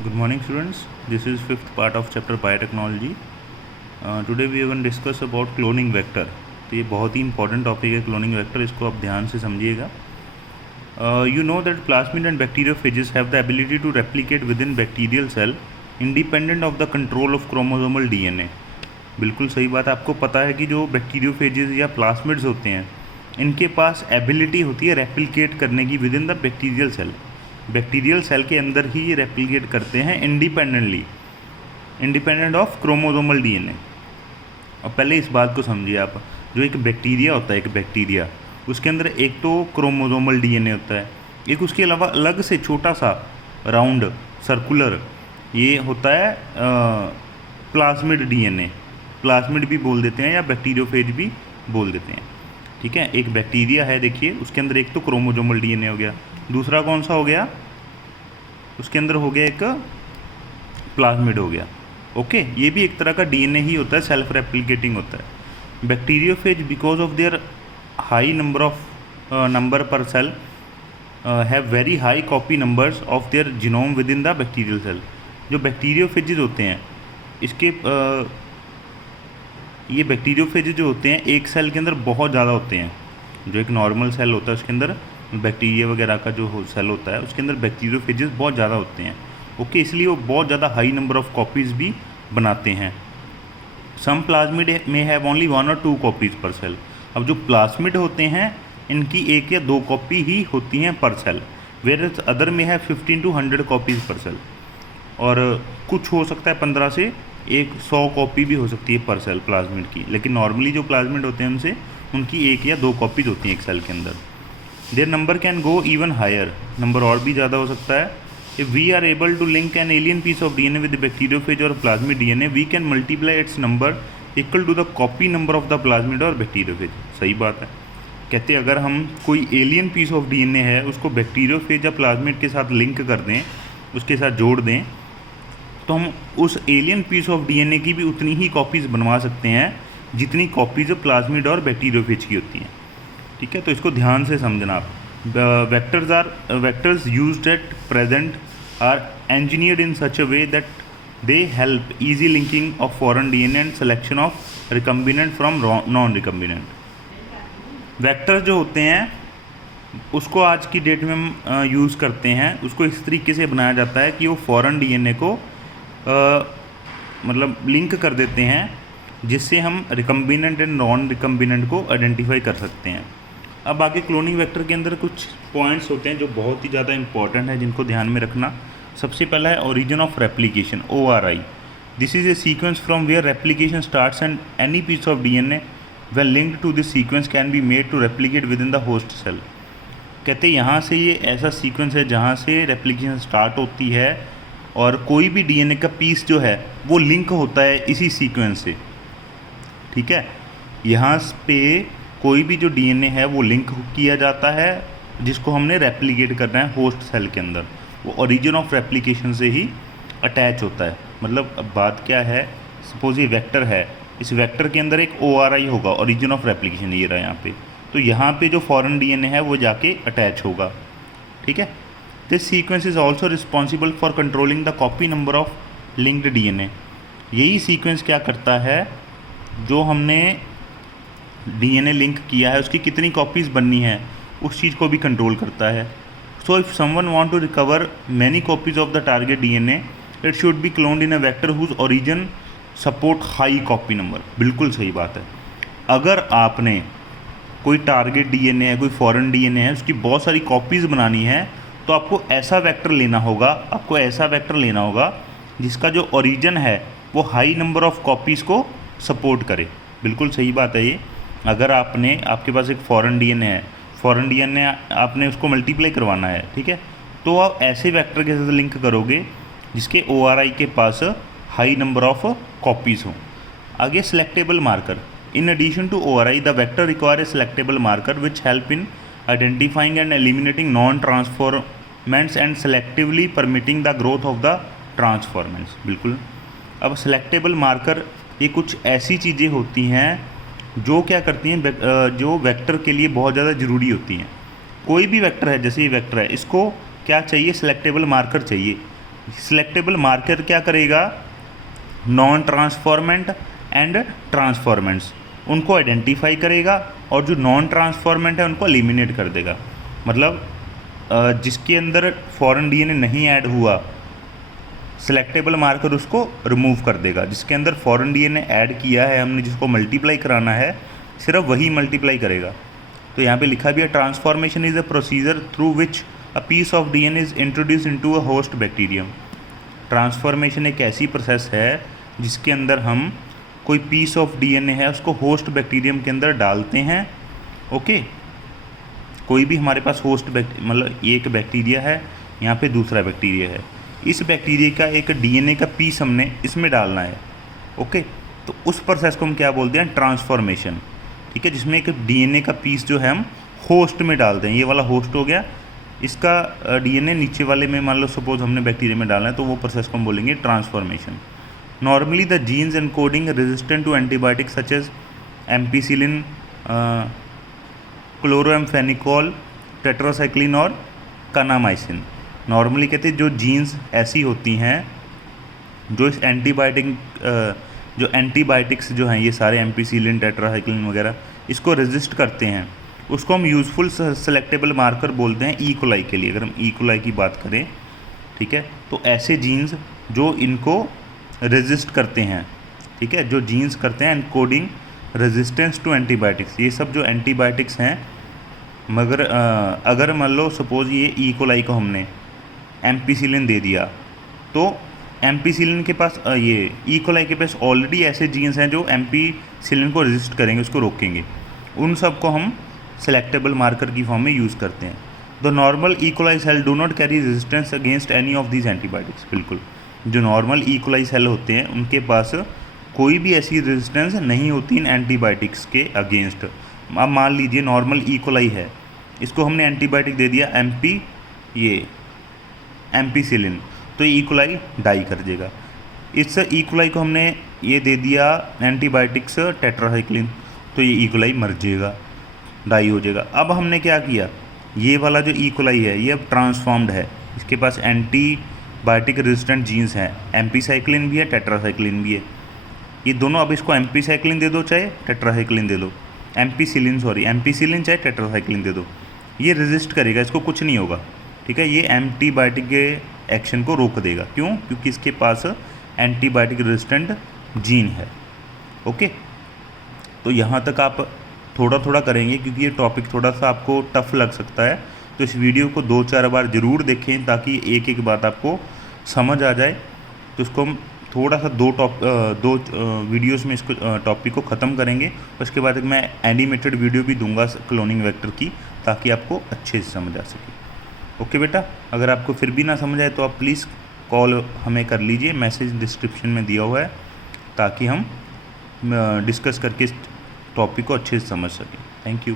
Good morning, students. This is fifth part of chapter Biotechnology. Today we are going to discuss about cloning vector. तो ये बहुत ही important topic है cloning vector, इसको आप ध्यान से समझिएगा. You know that plasmid and bacteriophages have the ability to replicate within bacterial cell independent of the control of chromosomal DNA. बिल्कुल सही बात. आपको पता है कि जो बैक्टीरियोफेजेस या प्लास्मिड्स होते हैं इनके पास एबिलिटी होती है रेप्लिकेट करने की within the bacterial cell. Bacterial cell के अंदर ही ये रेप्लिकेट करते हैं independently, independent of chromosomal DNA. अब पहले इस बात को समझिए आप. जो एक बैक्टीरिया होता है, एक बैक्टीरिया, उसके अंदर एक तो क्रोमोसोमल डीएनए होता है, एक उसके अलावा अलग से छोटा सा राउंड सर्कुलर ये होता है प्लाज्मिड डीएनए. प्लाज्मिड भी बोल देते हैं या बैक्टीरियोफेज भी बोल देते हैं. ठीक है, एक बैक्टीरिया है, देखिए उसके अंदर एक तो क्रोमोसोमल डीएनए हो गया, दूसरा कौन सा हो गया, उसके अंदर हो गया एक प्लाज्मिड हो गया. ओके, ये भी एक तरह का डीएनए ही होता है, सेल्फ रेप्लिकेटिंग होता है. Bacteriophage because of their high number per cell have very high copy numbers of their genome within the bacterial cell. जो बैक्टीरियोफेजेज होते हैं इसके ये बैक्टीरियोफेजेज जो होते हैं एक सेल के अंदर बहुत ज़्यादा होते हैं. जो एक नॉर्मल सेल होता है उसके अंदर बैक्टीरिया वगैरह का जो सेल होता है उसके अंदर बैक्टीरियोफेजेस बहुत ज़्यादा होते हैं. ओके, इसलिए वो बहुत ज़्यादा हाई नंबर ऑफ कॉपीज़ भी बनाते हैं. सम प्लाज्मिड में हैव ओनली 1 और 2 कॉपीज़ पर सेल. अब जो प्लाज्मिड होते हैं इनकी 1 या 2 कॉपी ही होती हैं पर सेल, वेयर अदर में है 15 to 100 कॉपीज़ पर सेल. और कुछ हो सकता है 15 से 100 कॉपी भी हो सकती है पर सेल प्लाज्मिड की. लेकिन नॉर्मली जो प्लाज्मिड होते हैं उनसे उनकी 1 या 2 कॉपीज़ होती हैं एक सेल के अंदर. Their number can go even higher, number और भी ज़्यादा हो सकता है. If we are able to link an alien piece of DNA with bacteriophage और plasmid DNA we can multiply its number equal to the copy number of the plasmid और bacteriophage. सही बात है. कहते हैं अगर हम कोई एलियन पीस ऑफ डीएनए है उसको बैक्टीरियोफेज या प्लाज्मिड के साथ लिंक कर दें, उसके साथ जोड़ दें, तो हम उस एलियन पीस ऑफ डीएनए की भी उतनी ही कॉपीज़ बनवा सकते हैं जितनी कॉपीज़ प्लाज्मिड और बैक्टीरियोफेज की होती हैं. ठीक है, तो इसको ध्यान से समझना आप. Vectors used at present are engineered in such a way that they help easy linking of foreign DNA and selection of recombinant from non-recombinant. Vectors जो होते हैं उसको आज की डेट में हम यूज़ करते हैं. उसको इस तरीके से बनाया जाता है कि वो फॉरेन डीएनए को मतलब लिंक कर देते हैं जिससे हम रिकम्बिनेंट एंड नॉन रिकम्बिनेंट को आइडेंटिफाई कर सकते हैं. अब आगे क्लोनिंग वेक्टर के अंदर कुछ पॉइंट्स होते हैं जो बहुत ही ज़्यादा इंपॉर्टेंट है जिनको ध्यान में रखना. सबसे पहला है origin of replication, ORI. This is a sequence from where replication starts and any piece of DNA when linked to this sequence can be made to replicate within the host cell. कहते हैं यहाँ से ये ऐसा sequence है जहाँ से replication start होती है और कोई भी डीएनए का पीस जो है वो लिंक होता है इसी सीक्वेंस से. ठीक है, यहाँ पे कोई भी जो डीएनए है वो लिंक किया जाता है जिसको हमने रेप्लिकेट करना है होस्ट सेल के अंदर. वो ओरिजिन ऑफ रेप्लिकेशन से ही अटैच होता है. मतलब अब बात क्या है, सपोज ये वेक्टर है, इस वेक्टर के अंदर एक ORI होगा, ओरिजिन ऑफ रेप्लिकेशन ये रहा यहाँ पे. तो यहाँ पे जो फॉरेन डीएनए है वो जाके अटैच होगा. ठीक है, this sequence is also responsible for controlling the copy number of linked DNA. यही सीक्वेंस क्या करता है, जो हमने डीएनए लिंक किया है उसकी कितनी कॉपीज़ बननी है उस चीज़ को भी कंट्रोल करता है. So if someone want to recover many copies of the target DNA it should be cloned in a vector whose origin support high copy number. बिल्कुल सही बात है. अगर आपने कोई टारगेट डीएनए है, कोई फॉरेन डीएनए है, उसकी बहुत सारी कॉपीज़ बनानी है तो आपको ऐसा वेक्टर लेना होगा, जिसका जो ओरिजिन है वो हाई नंबर ऑफ कॉपीज़ को सपोर्ट करे. बिल्कुल सही बात है ये. अगर आपके पास एक फॉरेन डीएनए आपने उसको मल्टीप्लाई करवाना है, ठीक है, तो आप ऐसे वेक्टर के साथ लिंक करोगे जिसके ORI के पास हाई नंबर ऑफ कॉपीज़ हों. आगे selectable marker. In addition to ORI the vector require a selectable marker which help in identifying and eliminating non transformants and selectively permitting the growth of the transformants. बिल्कुल. अब selectable marker ये कुछ ऐसी चीज़ें होती हैं जो क्या करती हैं, जो वेक्टर के लिए बहुत ज़्यादा ज़रूरी होती हैं. कोई भी वेक्टर है, जैसे ये वेक्टर है, इसको क्या चाहिए, सिलेक्टेबल मार्कर चाहिए. सिलेक्टेबल मार्कर क्या करेगा, नॉन ट्रांसफॉर्मेंट एंड ट्रांसफॉर्मेंट्स उनको आइडेंटिफाई करेगा और जो नॉन ट्रांसफॉर्मेंट है उनको एलिमिनेट कर देगा। मतलब जिसके अंदर फॉरेन डीएनए नहीं ऐड हुआ, सिलेक्टेबल मार्कर उसको रिमूव कर देगा। जिसके अंदर फॉरेन डीएनए ऐड किया है हमने, जिसको मल्टीप्लाई कराना है, सिर्फ वही मल्टीप्लाई करेगा। तो यहाँ पे लिखा भी है, transformation is a procedure through which a piece of DNA is introduce into a host bacterium. Transformation एक ऐसी प्रोसेस है जिसके अंदर हम कोई पीस ऑफ डीएनए है उसको होस्ट बैक्टीरियम के अंदर डालते हैं। ओके, कोई भी हमारे पास होस्ट मतलब एक बैक्टीरिया है, यहाँ पे दूसरा बैक्टीरिया है, इस बैक्टीरिया का एक डीएनए का पीस हमने इसमें डालना है। ओके, तो उस प्रोसेस को हम क्या बोलते हैं, ट्रांसफॉर्मेशन। ठीक है, जिसमें एक डीएनए का पीस जो है हम होस्ट में डालते हैं। ये वाला होस्ट हो गया, इसका डीएनए नीचे वाले में मान लो सपोज हमने बैक्टीरिया में डालना है, तो वो प्रोसेस को हम बोलेंगे transformation. Normally the genes encoding resistant to antibiotics such as ampicillin, chloramphenicol, tetracycline और कानामाइसिन। नॉर्मली कहते हैं जो जीन्स ऐसी होती हैं जो इस जो एंटीबायोटिक्स जो हैं, ये सारे एम्पीसिलिन, टेट्रासाइक्लिन वगैरह इसको रेजिस्ट करते हैं, उसको हम यूज़फुल सेलेक्टेबल मार्कर बोलते हैं ई कोलाई के लिए। अगर हम ई कोलाई की बात करें, ठीक है, तो ऐसे जीन्स जो इनको रेजिस्ट करते हैं, ठीक है, जो जीन्स करते हैं एनकोडिंग रेजिस्टेंस टू एंटीबायोटिक्स, ये सब जो एंटीबायोटिक्स हैं, मगर अगर मान लो सपोज़ ये ई कोलाई को हमने एम्पीसिलिन दे दिया, तो एम्पीसिलिन के पास ये ई कोलाई के पास ऑलरेडी ऐसे जीन्स हैं जो एम्पीसिलिन को रेजिस्ट करेंगे, उसको रोकेंगे। उन सब को हम सेलेक्टेबल मार्कर की फॉर्म में यूज़ करते हैं। The normal E coli cell do not carry resistance against any of these antibiotics. बिल्कुल, जो नॉर्मल ई कोलाई सेल होते हैं उनके पास कोई भी ऐसी रेजिस्टेंस नहीं होती इन एंटीबायोटिक्स के अगेंस्ट। अब मान लीजिए नॉर्मल ई कोलाई है, इसको हमने एंटीबायोटिक दे दिया एम्पीसिलिन, तो ई कोलाई डाई कर देगा। इस ई कोलाई को हमने ये दे दिया एंटीबायोटिक्स टेट्रासाइक्लिन, तो ये ई कोलाई मर जाएगा, डाई हो जाएगा। अब हमने क्या किया, ये वाला जो ई कोलाई है ये अब ट्रांसफॉर्म्ड है, इसके पास एंटीबायोटिक रेजिस्टेंट जीन्स हैं, एम्पीसाइक्लिन भी है, टेट्रासाइक्लिन भी है। ये दोनों, अब इसको एम्पीसाइक्लिन दे दो चाहे टेट्रासाइक्लिन दे दो, एम्पीसिलिन चाहे टेट्रासाइक्लिन दे दो, ये रेजिस्ट करेगा, इसको कुछ नहीं होगा। ठीक है, ये एंटीबायोटिक के एक्शन को रोक देगा। क्यों? क्योंकि इसके पास एंटीबायोटिक रेजिस्टेंट जीन है। ओके, तो यहाँ तक आप थोड़ा थोड़ा करेंगे क्योंकि ये टॉपिक थोड़ा सा आपको टफ लग सकता है, तो इस वीडियो को 2-4 बार ज़रूर देखें ताकि एक एक बात आपको समझ आ जाए। तो इसको हम थोड़ा सा दो वीडियोस में इसको टॉपिक को ख़त्म करेंगे। उसके बाद मैं एनिमेटेड वीडियो भी दूंगा क्लोनिंग वेक्टर की, ताकि आपको अच्छे से समझ आ सके। ओके बेटा, अगर आपको फिर भी ना समझ आए तो आप प्लीज़ कॉल हमें कर लीजिए, मैसेज डिस्क्रिप्शन में दिया हुआ है, ताकि हम डिस्कस करके इस टॉपिक को अच्छे से समझ सकें। Thank you.